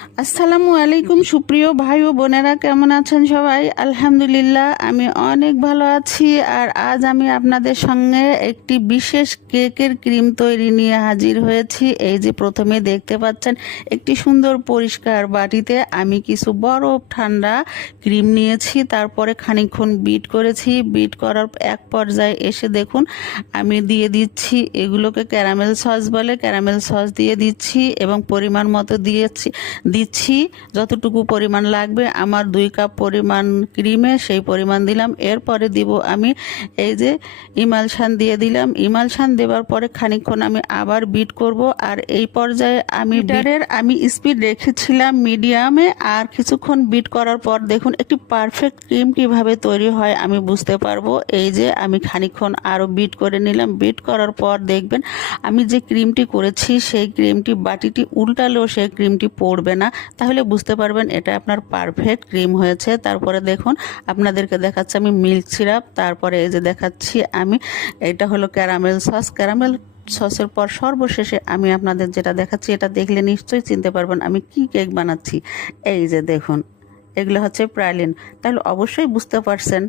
আসসালামু আলাইকুম, সুপ্রিয় ভাই ও বোনেরা, কেমন আছেন সবাই? আলহামদুলিল্লাহ, আমি অনেক ভালো আছি, আর আজ আমি আপনাদের সঙ্গে একটি বিশেষ কেকের ক্রিম তৈরি নিয়ে হাজির হয়েছি। এই যে প্রথমে দেখতে পাচ্ছেন, একটি সুন্দর পরিষ্কার বাটিতে আমি কিছু বরফ ঠান্ডা ক্রিম নিয়েছি, তারপরে খানিকক্ষণ বিট করেছি। বিট করার এক পর্যায়ে এসে দেখুন, আমি দিয়ে দিচ্ছি এগুলোকে ক্যারামেল সস বলে, ক্যারামেল সস দিয়ে দিচ্ছি এবং পরিমাণ মতো দিয়েছি। দিচ্ছি। যতটুকু পরিমাণ লাগবে আমার দুই কাপ পরিমাণ ক্রিমে সেই পরিমাণ দিলাম। এরপরে দিব আমি এই যে ইমালশান দিয়ে দিলাম। ইমালশান দেওয়ার পরে খানিকক্ষণ আমি আবার বিট করব। আর এই পর্যায়ে আমি বিটারের আমি স্পিড রেখেছিলাম মিডিয়ামে। আর কিছুক্ষণ বিট করার পর দেখুন একটি পারফেক্ট ক্রিম কীভাবে তৈরি হয় আমি বুঝতে পারব। এই যে আমি খানিকক্ষণ আরও বিট করে নিলাম। বিট করার পর দেখবেন আমি যে ক্রিমটি করেছি সেই ক্রিমটি বাটিটি উল্টালেও সেই ক্রিমটি পড়বে না, তাহলে বুঝতে পারবেন এটা আপনার পারফেক্ট ক্রিম হয়েছে। তারপরে দেখুন, আপনাদেরকে দেখাচ্ছি আমি মিল্ক সিরাপ তারপরে এই যে দেখাচ্ছি আমি, এটা হলো ক্যারামেল সস ক্যারামেল সসের পর সর্বশেষে আমি আপনাদের যেটা দেখাচ্ছি, এটা দেখলে নিশ্চয়ই চিনতে পারবেন আমি কি কেক বানাচ্ছি। এই যে দেখুন, এগুলো হচ্ছে প্রাইলিন তাহলে অবশ্যই বুঝতে পারছেন।